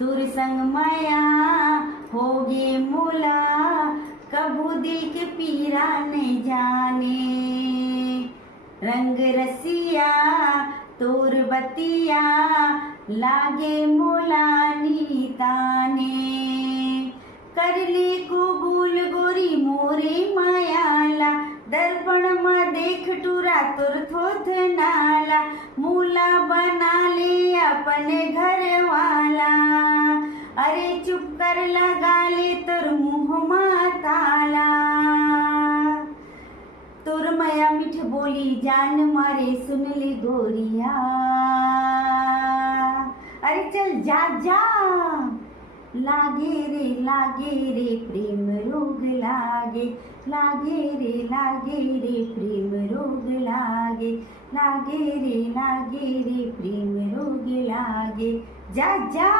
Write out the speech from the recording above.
तुर संग माया होगे मोला, कबू दिल के पीरा नहीं जाने। रंग रसिया तोर बतिया, लागे मोला नीताने। करली कुबूल गोरी मोरे मायाला, दर्पण में देख टूरा तुर थोथ नाला। मूला बना ले अपने घर वाला, अरे चुप कर लगा ले तुर मुँह माताला। तुर मया मिठ बोली जान मारे सुन ले गोरिया, अरे चल जा जा। लागे रे प्रेम रोग लागे, लागे रे प्रेम रोग लागे, लागे रे प्रेम रोग लागे। जा जा।